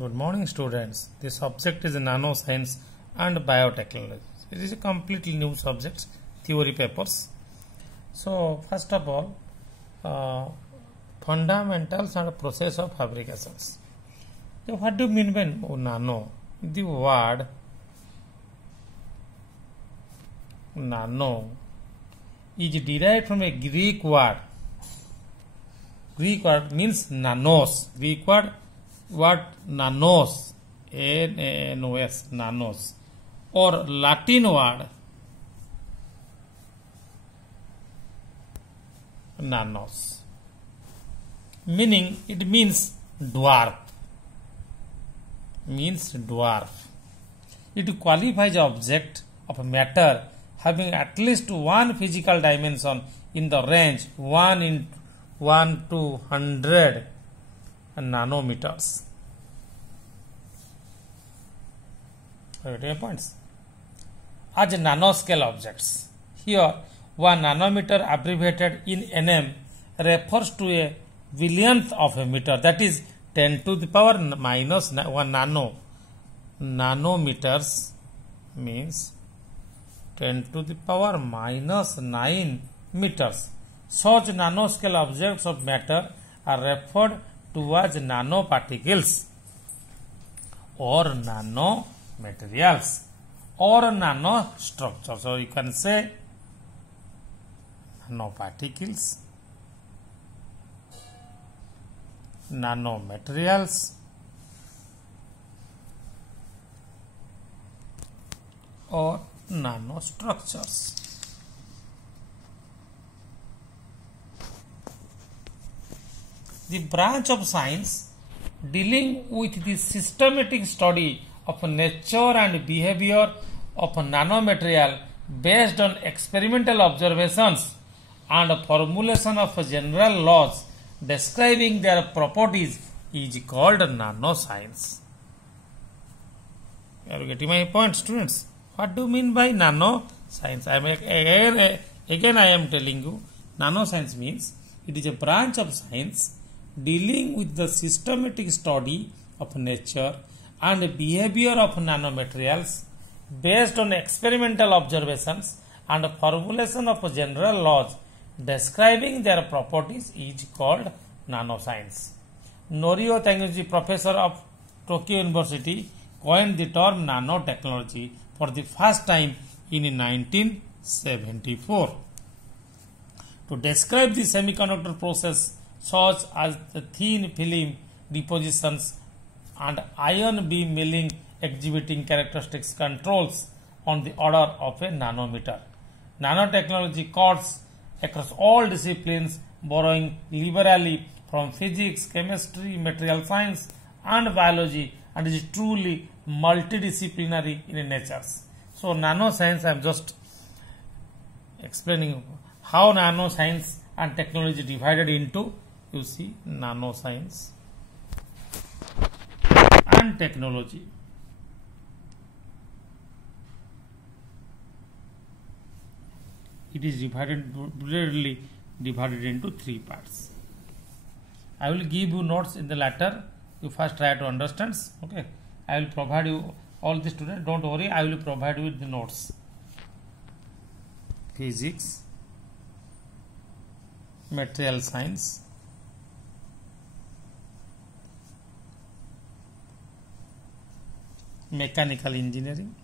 Good morning, students. The subject is nanoscience and biotechnology. It is a completely new subject, theory papers. So, first of all, fundamentals and process of fabrications. So, what do you mean by nano? The word nano is derived from a Greek word. Greek word means nanos. Greek word nanos, N-A-N-O-S, nanos, or Latin word nanos, meaning it means dwarf. It qualifies an object of matter having at least one physical dimension in the range 1 to 100 nanometers. Points. As nanoscale objects, here 1 nanometer abbreviated in nm refers to a billionth of a meter, that is 10 to the power minus 1 nano. Nanometers means 10 to the power minus 9 meters. Such nanoscale objects of matter are referred to as nanoparticles or nanomaterials or nanostructures. So you can say nanoparticles, nanomaterials, or nanostructures. The branch of science dealing with the systematic study of nature and behavior of nanomaterial based on experimental observations and formulation of general laws describing their properties is called nanoscience. You are getting my point, students? What do you mean by nanoscience? Again I am telling you, nanoscience means it is a branch of science dealing with the systematic study of nature and behavior of nanomaterials based on experimental observations and formulation of general laws describing their properties is called nanoscience. Norio Taniguchi, professor of Tokyo University, coined the term nanotechnology for the first time in 1974 to describe the semiconductor process such as the thin film depositions and ion beam milling exhibiting characteristics controls on the order of a nanometer. Nanotechnology cuts across all disciplines, borrowing liberally from physics, chemistry, material science, and biology, and is truly multidisciplinary in nature. So, nanoscience, I am just explaining how nanoscience and technology divided into, you see, nanoscience and technology. It is broadly divided into 3 parts. I will give you notes in the latter. You first try to understand. Okay. I will provide you all the students. Don't worry. I will provide you with the notes. Physics, material science, mechanical engineering,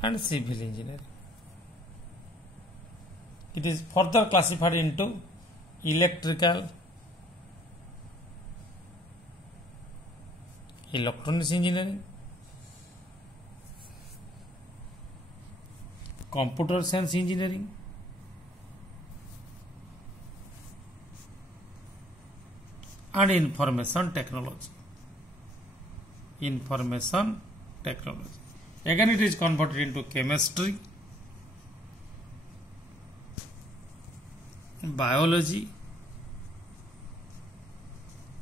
and civil engineering. It is further classified into electrical, electronics engineering, computer science engineering, and information technology. Again, it is converted into chemistry, biology,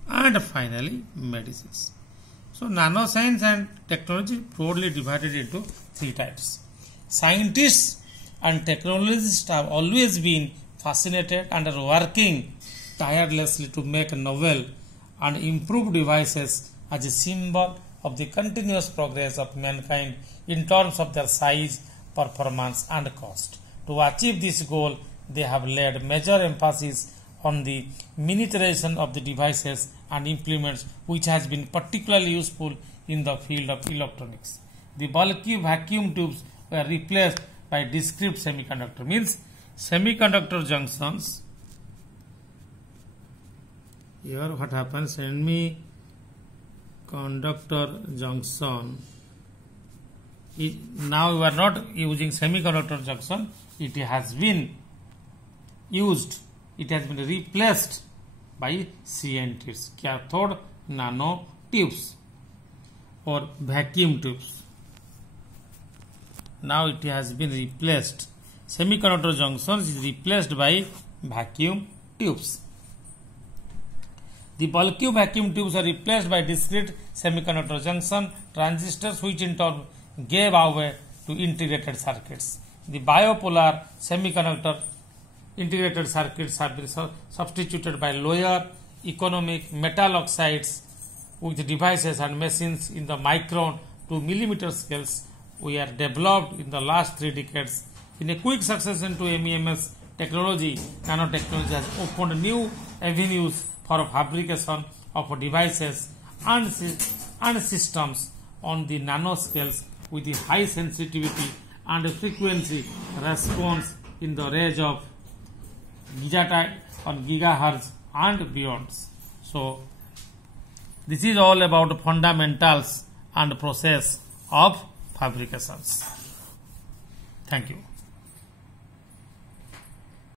and finally medicines. So, nanoscience and technology broadly divided into 3 types. Scientists and technologists have always been fascinated and are working tirelessly to make novel and improved devices as a symbol of the continuous progress of mankind in terms of their size, performance and cost. To achieve this goal, they have laid major emphasis on the miniaturization of the devices and implements, which has been particularly useful in the field of electronics. The bulky vacuum tubes were replaced by discrete semiconductor, means semiconductor junctions. Here what happens, semiconductor junction. Now we are not using semiconductor junction, it has been used, it has been replaced by CNTs, cathode nano tubes or vacuum tubes. Now it has been replaced. Semiconductor junctions is replaced by vacuum tubes. The bulky vacuum tubes are replaced by discrete semiconductor junction transistors, which in turn gave way to integrated circuits. The bipolar semiconductor integrated circuits have been substituted by lower economic metal oxides with devices and machines in the micron to millimeter scales we are developed in the last 3 decades. In a quick succession to MEMS technology, nanotechnology has opened new avenues for fabrication of devices and systems on the nanoscales with the high sensitivity and frequency response in the range of gigahertz and beyond. So, this is all about fundamentals and process of fabrications. Thank you.